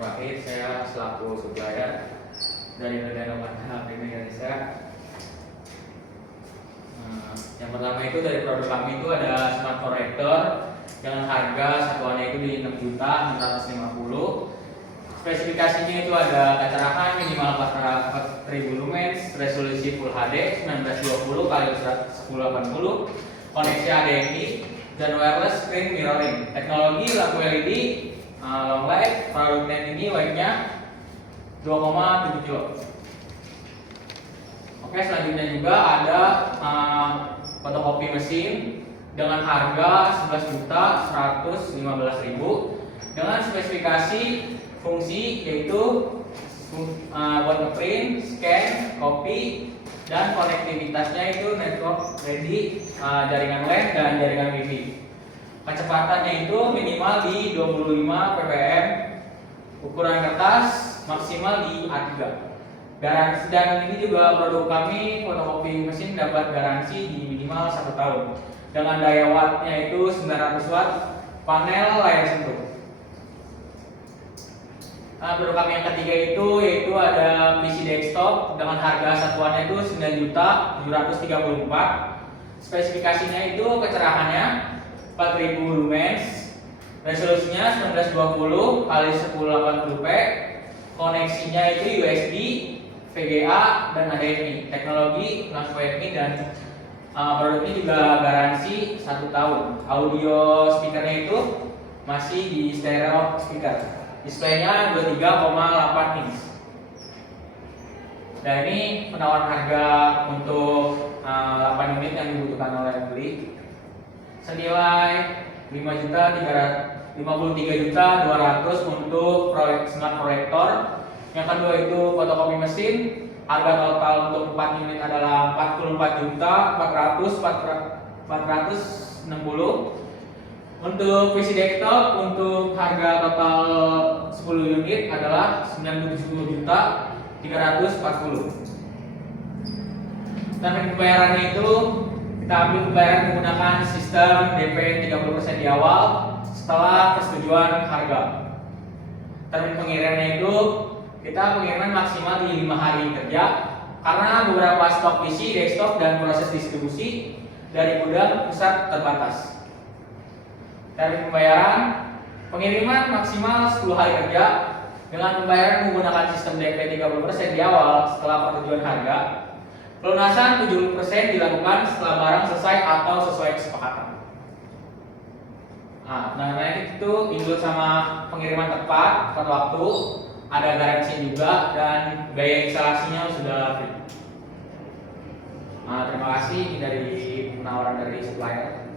Nur Wahid, saya selaku supplier dari negara Indonesia. Yang pertama itu dari produk kami itu ada smart corrector dengan harga satuannya itu di 6.650.000. Spesifikasinya itu ada kecerahan minimal 4000 lumens, resolusi Full HD 1920 x 1080, koneksi HDMI dan wireless screen mirroring. Teknologi lampu LED long light. Produknya ini weight-nya 2,7 kg. Oke, selanjutnya juga ada fotokopi mesin dengan harga 11.115.000 dengan spesifikasi fungsi yaitu buat print, scan, copy, dan konektivitasnya itu network ready, jaringan LAN dan jaringan WiFi. Kecepatannya itu minimal di 25 ppm, ukuran kertas maksimal di A3. Garansi, dan ini juga produk kami fotokopi mesin dapat garansi di minimal 1 tahun dengan daya wattnya itu 900 watt, panel layar sentuh. Produk kami yang ketiga itu yaitu ada PC desktop dengan harga satuannya itu 9.734.000. Spesifikasinya itu kecerahannya 4000 lumens, resolusinya 1920 x 1080p, koneksinya itu USB, VGA dan HDMI. Teknologi lampu HDMI dan produk ini juga garansi 1 tahun. Audio speakernya itu masih di stereo speaker. Displaynya 23,8 inch. Dan ini penawaran harga untuk 8 unit yang dibutuhkan oleh pembeli senilai 53.200.000 untuk proyek smart proyektor. Yang kedua itu fotokopi mesin. Harga total untuk 4 unit adalah 44.460.000. Untuk PC desktop untuk harga total 10 unit adalah 97.340.000. Dan pembayarannya itu kita ambil pembayaran menggunakan sistem DP 30% di awal setelah persetujuan harga. Termin pengirimannya itu kita pengiriman maksimal di 5 hari kerja karena beberapa stok PC desktop dan proses distribusi dari gudang pusat terbatas. Termin pembayaran pengiriman maksimal 10 hari kerja dengan pembayaran menggunakan sistem DP 30% di awal setelah persetujuan harga. Pelunasan 70% dilakukan setelah barang selesai atau sesuai kesepakatan. Nah itu include sama pengiriman tepat waktu, ada garansi juga dan biaya instalasinya sudah free. Terima kasih, ini dari penawaran dari supplier.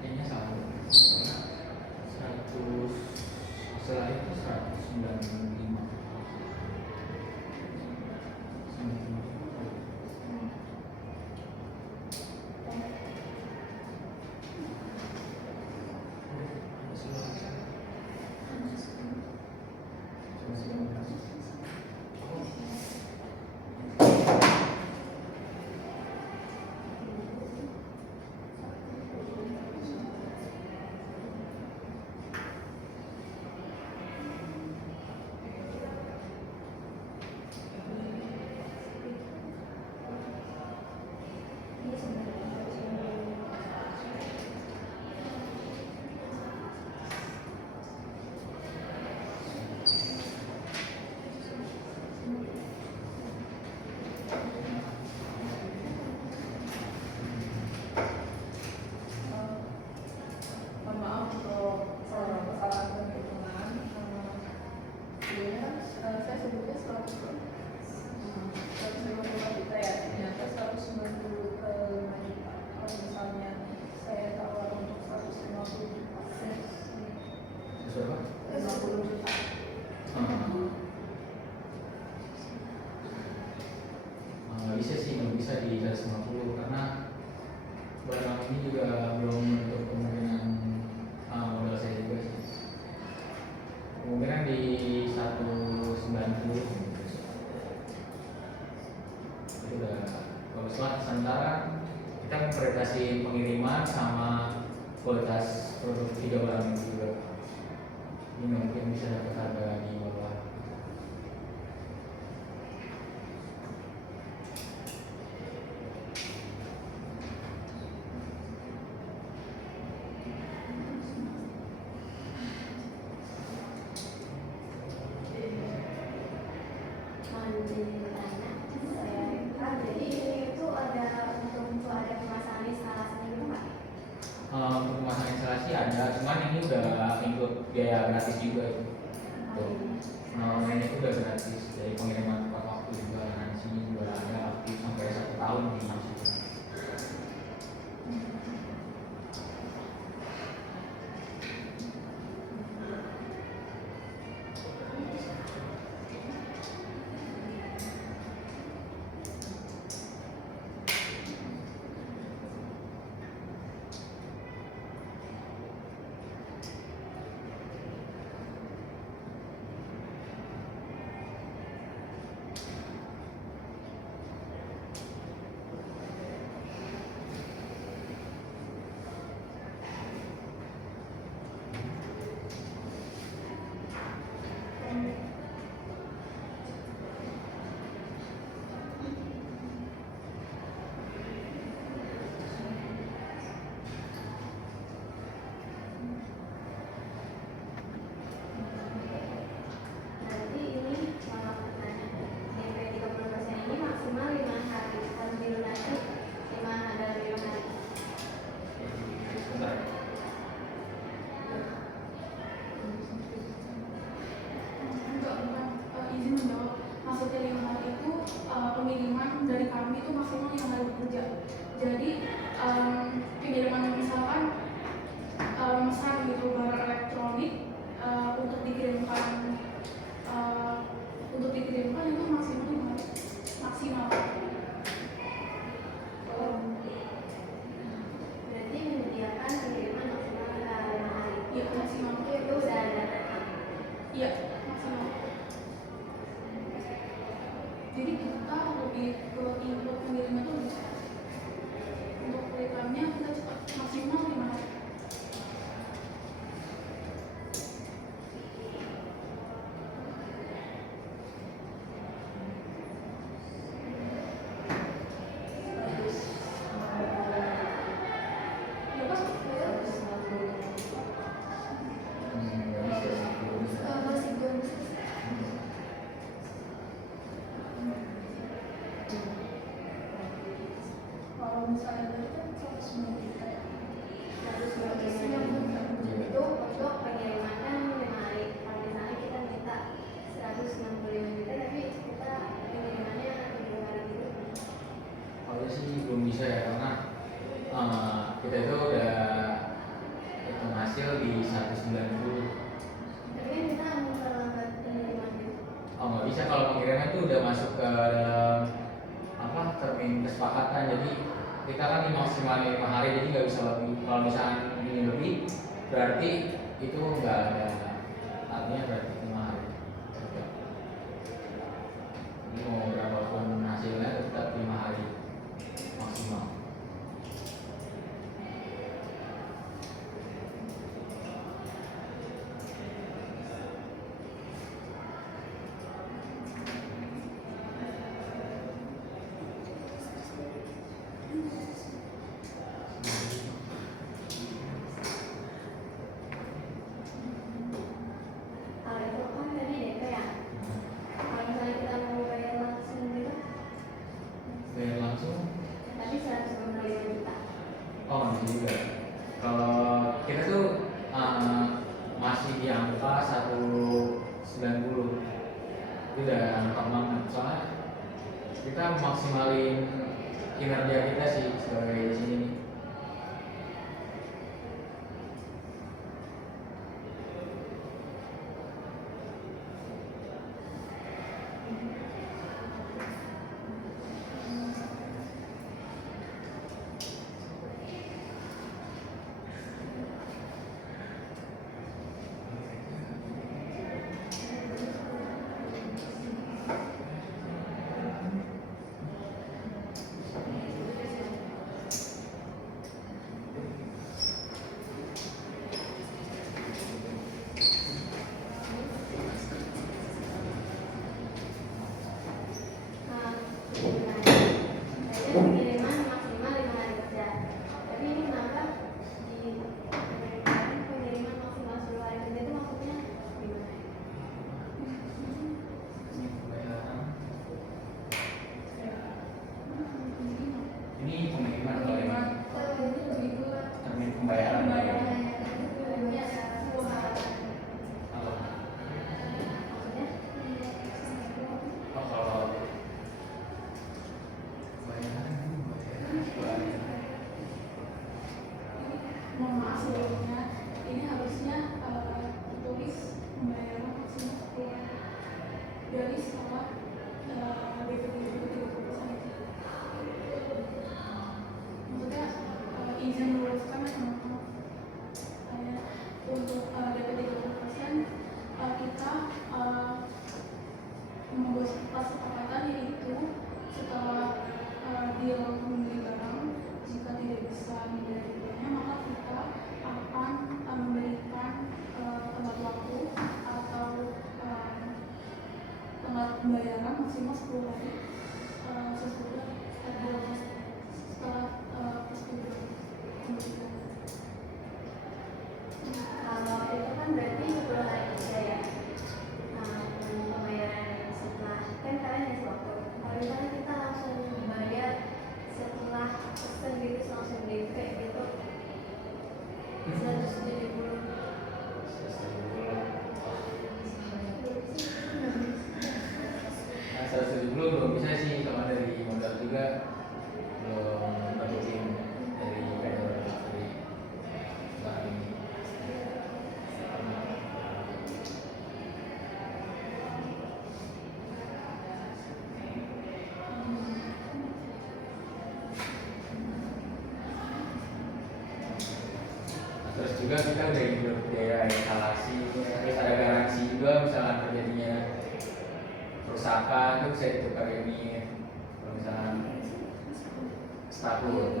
Kayaknya salah. 100 setelah itu 195. Bisa sih, nggak bisa di 150 karena barang ini juga belum menutup kemungkinan modal saya juga sih. Kemungkinan di 190 itu udah bagus lah. Sementara kita memprioritaskan pengiriman sama kualitas produk video barang itu juga. Ini mungkin bisa dapat harga di bawah. Untuk pemasangan instalasi ada, cuman ini udah include biaya gratis juga itu. Tuh. Ini udah gratis dari pengiriman tepat waktu juga. Nah, di sini juga ada aktif sampai 1 tahun di sini. Jadi pengiriman misalkan memesan gitu barang elektronik untuk dikirimkan itu maksimal. Berarti menyediakan pengiriman maksimal 5 hari. Iya, maksimal. Itu udah ada. Iya, maksimal. Jadi kita lebih ke input pengiriman itu bisa. Untuk return-nya kita cepat maksimal 5 hari. Kalau misalnya tadi kan 190 juta ya. 190 itu untuk pengirimannya 5 hari. Kalau misalnya kita minta 165 juta tapi kita pengirimannya 7 hari dulu. Kalau awalnya sih belum bisa ya karena kita itu udah hitung hasil di 190. Tapi kan kita memperlambat pengiriman gitu. Oh nggak bisa, kalau pengiriman itu udah masuk ke dalam apa termin kesepakatan, jadi kita kan maksimal 5 hari, jadi nggak bisa lebih. Kalau misalnya ini lebih berarti itu nggak ada artinya, berarti 5 hari. Ini mau berapapun hasilnya tetap 5 hari maksimal. Kalau itu kan tadi DP ya. Kalau misalnya kita mau bayar langsung gitu, Bayar langsung? tadi 125 juta. Oh ini juga. Kalau kita tuh masih di angka 190. Itu udah angka banget. Soalnya kita maksimalin kinerja kita sih sebagai di sini. Nah, pengiriman maksimal 5 hari kerja. Tapi ini kenapa di pengiriman maksimal 10 hari kerja itu maksudnya gimana? Ini pengiriman kalau ini termin pembayaran. Apa? Oh, kalau Mohon maaf sebelumnya, ini harusnya tertulis pembayaran maksimal 10 hari dari setelah DP 30%. Maksudnya izin meluluskan untuk DP 30%, kita membuat kesepakatan yaitu setelah deal membeli barang, jika tidak bisa membayar DP-nya, maka kita akan memberikan tenggat waktu atau tenggat pembayaran maksimal 10 hari sesudah setelah persetujuan pembelian. Kalau itu kan berarti 10 hari kerja ya. Pembayaran setelah kan kalian ngasih waktu. Kalau misalnya kita langsung bayar setelah pesen gitu langsung DP gitu 170. Nah, 170 belum bisa sih, sama dari modal juga belum nutupin dari vendor dari barang ini. Terus juga kita udah hidup biaya instalasi, terus ada garansi juga misalkan terjadinya kerusakan itu bisa ditukar unit. Kalau misalkan stabil.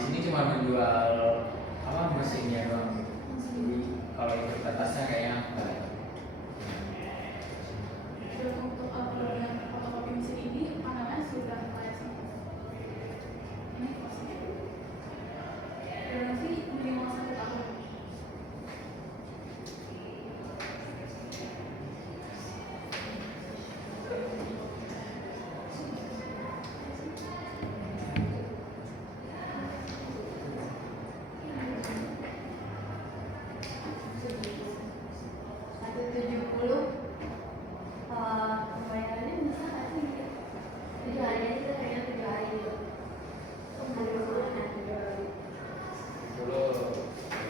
di sini cuma menjual apa mesinnya doang. Jadi kalau ikut atasnya kayaknya enggak ada. Dan untuk yang fotokopi mesin ini panelnya sudah layak semua. Ini kosnya. Garansi minimal 1 tahun. Pembayarannya bisa nggak sih? 7 hari aja tuh kayaknya 7 hari gitu. Ada kemana? Belum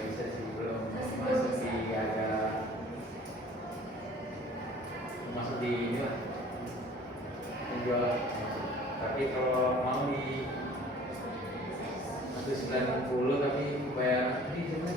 bisa sih belum Masih belum masuk bisa. di ada masuk di ini lah menjual. Tapi kalau mau di 190 tapi bayar ini gimana?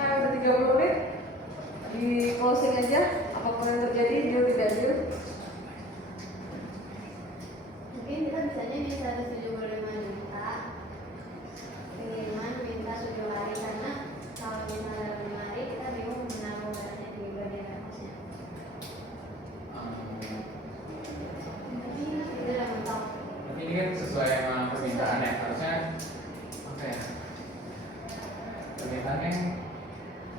Udah 30 menit di closing aja, apapun yang terjadi deal tidak deal. Mungkin kita bisanya di 175 juta. Pengiriman minta 7 hari karena kalau misalnya 5 hari kita bingung menaruh barangnya di bagian atasnya. Tapi itu udah mentok. Tapi ini kan sesuai sama permintaan ya, harusnya apa ya? Permintaannya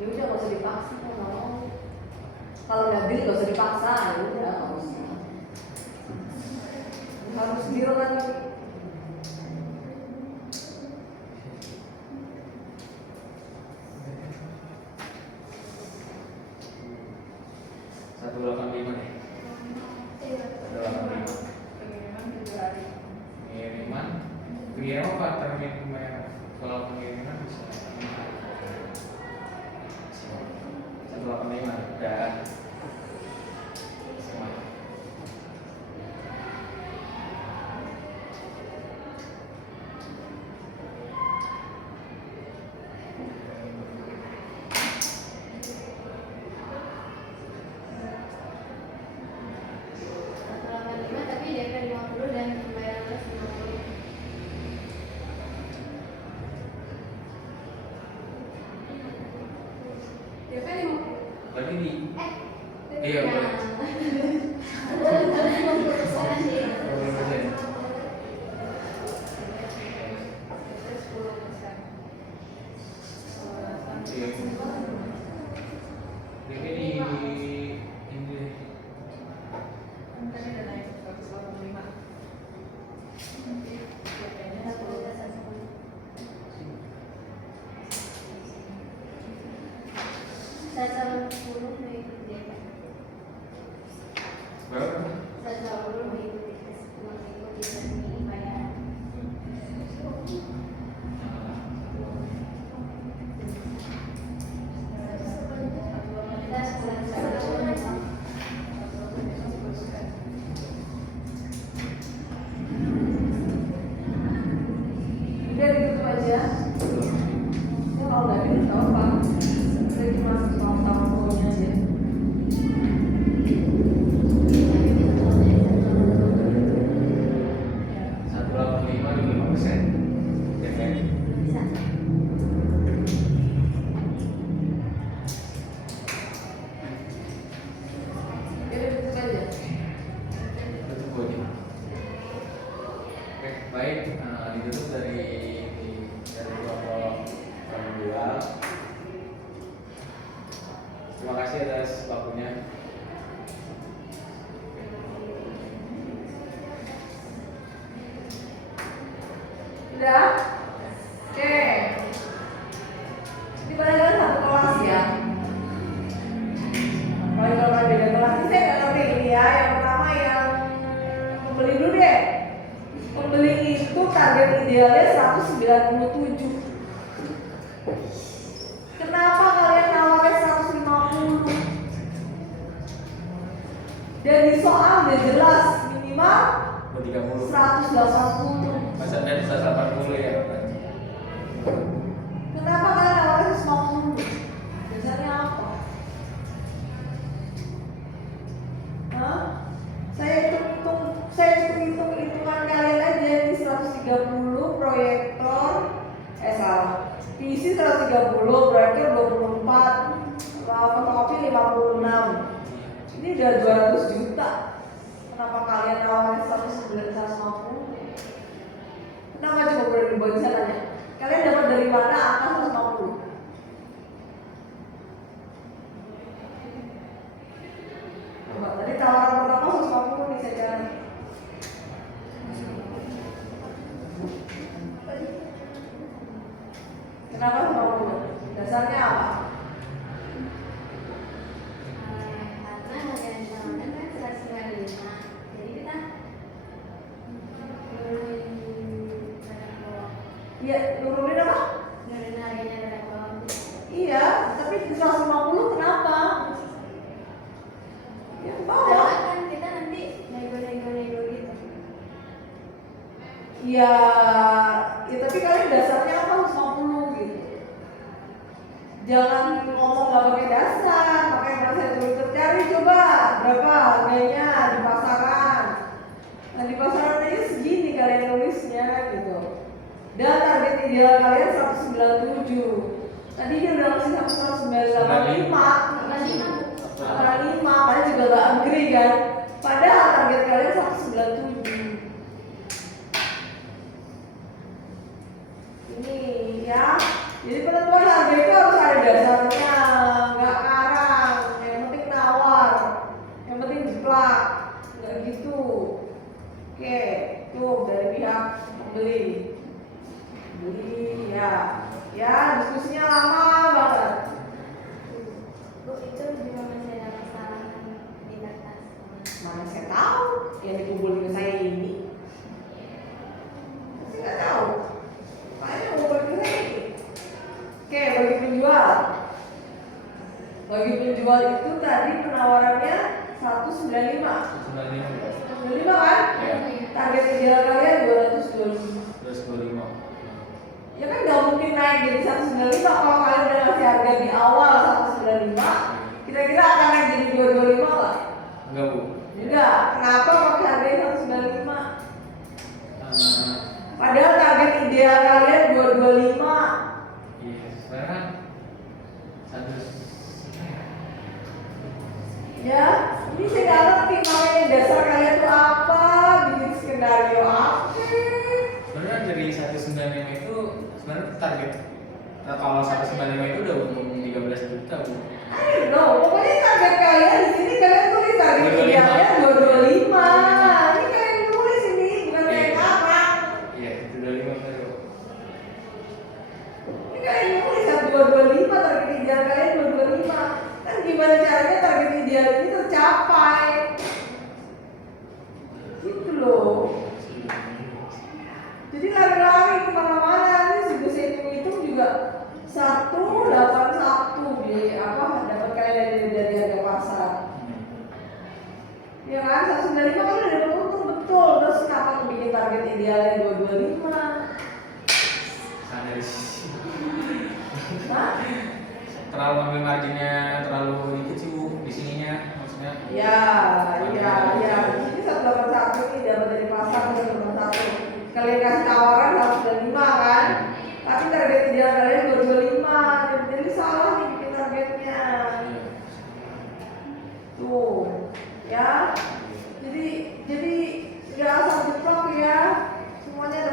Ya udah nggak usah dipaksa kalau kalau nggak deal nggak usah dipaksa, ya udah nggak usah. Harus deal kan? satu delapan lima nih. Iya. 185. Pengiriman 7 hari. Pengiriman apa termin pembayaran? Kalau pengiriman bisa 185 dan semua. Tapi DP 50 dan pembayaran plus 50. DP 50. Berarti di Eh, Iya, boleh. Ini di ini Tadi udah naik 185. Saya 10 mengikuti DP. berapa? Saya 10 mengikuti resmi bayaran. Udah gitu aja. Ya kalau nggak deal nggak apa. Kita cuma tahu pokoknya aja. Satu delapan lima 5%. DP. Bisa. Ya udah gitu aja. Itu tunggu aja. Oke. Baik, ditutup dari kelompok dua. Terima kasih atas waktunya. Udah? Oke. Ini kalian satu kelas ya. Kalau beda kelas ini saya nggak ngerti ini ya. Yang pertama yang pembeli dulu deh. Pembeli itu target idealnya 197. Kenapa kalian nawarnya 150? Dan di soal udah jelas minimal 180. Masa dan 180 ya. Kenapa kalian nawarnya 150? Dasarnya apa? Hah? Saya hitung hitungan kalian aja di 130 proyektor salah. PC 130, proyektor 24, fotokopi 56. Ini udah 200 juta. Kenapa kalian nawarin 150? Kenapa coba berani buat sananya? Kalian dapat dari mana angka 150? Coba tadi tawaran pertama 150 nih saya jalan. Kenapa 150? Dasarnya apa? Karena harga yang ditawarkan kan 195. Jadi kita Iya, nurunin apa? nurunin harganya dari bawah. Iya, tapi di 150 kenapa? Ya ke bawah. Jangan kan kita nanti nego gitu. Ya, tapi kalian dasarnya apa 150 gitu. Jangan ngomong nggak pakai dasar, pakai bahasa Twitter. Cari coba berapa harganya di pasaran. Nah di pasaran aja segini kalian nulisnya gitu. Dan target ideal kalian 197. Tadi dia udah ngasih 195. 195, kalian juga gak agree kan? Padahal target kalian 197. Ini ya. Jadi penentuan harga itu harus ada dasarnya, nggak ngarang. Yang penting nawar, yang penting jeplak, nggak gitu. Oke, tuh dari pihak pembeli. Beli ya diskusinya lama banget. Bu, itu juga masih ada masalah di kertas. Mana saya tahu yang dikumpulin ke saya ini. Saya nggak tahu. Makanya ngumpulin ke saya ini. Oke, bagi penjual. Bagi penjual itu tadi penawarannya 195. 195 kan? Ya. Target ideal kalian 225. 225. Ya kan nggak mungkin naik jadi 195 kalau kalian udah ngasih harga di awal 195. Kira-kira akan naik jadi 225 lah? Enggak, Bu. Enggak. Kenapa pakai harganya 195? Eh, Padahal target ideal kalian 225. Iya, sekarang satu. Ya, ini saya nggak ngerti makanya dasar kalian tuh apa, bikin skenario apa? Sebenarnya dari 195 itu sebenarnya target. Nah, kalau 195 itu udah untung 13 juta, Bu. I don't know, pokoknya target kalian di sini kalian tulis target 225. idealnya 225. Ini kalian nulis ini, bukan saya Iya. ngarang. Iya, 225 benar, Bu. Ini kalian nulis 225, target ideal kalian 225. Kan gimana caranya target ideal ini tercapai? Gitu loh. Jadi lari-lari kemana-mana, ini juga saya hitung juga 181 dapat kalian dari harga pasar. Ya kan, 195 kan udah dapat untung betul. Terus kenapa bikin target idealnya 225? Sana dari sisi. Hah? Terlalu ambil marginnya terlalu dikit sih, Bu, di sininya maksudnya. Ya. Ini 181 nih dapat dari pasar 181. Kalian kasih tawaran 125 kan? Tapi target ideal kalian 225. Jadi salah nih bikin targetnya. Tuh, ya. Jadi nggak asal jeplak ya. Semuanya ada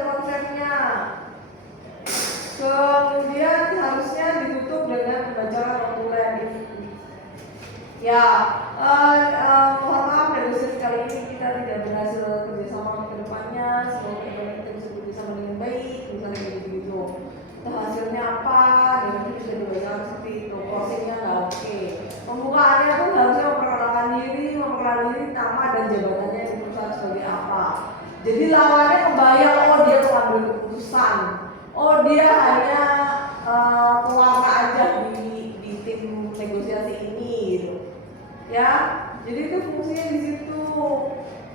apa, dan itu bisa dibacakan seperti itu. Closingnya nggak oke. Pembukaannya tuh harusnya memperkenalkan diri nama dan jabatannya di perusahaan sebagai apa. Jadi lawannya kebayang, oh dia mengambil keputusan, oh dia hanya pewarna aja di tim negosiasi ini gitu. Ya, jadi itu fungsinya di situ.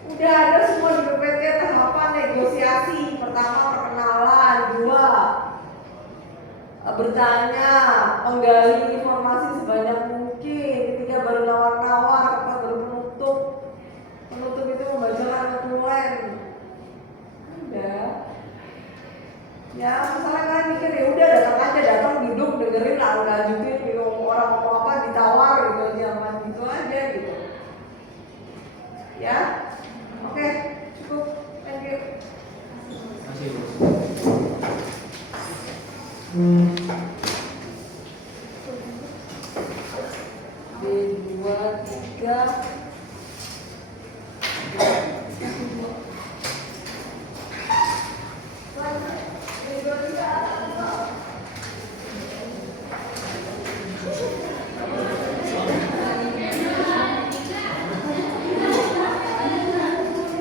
Udah ada semua di PPT tahapan negosiasi. Pertama perkenalan, dua bertanya, menggali informasi sebanyak mungkin, ketiga baru nawar-nawar, keempat baru penutup. Penutup itu membacakan dokumen. Udah. Ya, misalnya kalian mikir ya udah datang aja, datang duduk dengerin lalu lanjutin bingung orang ngomong apa ditawar gitu aja, gitu aja gitu. Ya, oke, cukup, thank you. Masih Bu. D2, 3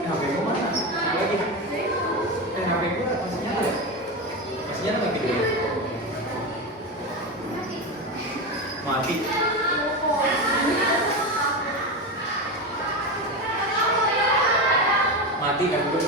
HP ku mana? Lagi. HP ku masih nyala. Masih nyala lagi dulu. Mati. Mati kan Bu?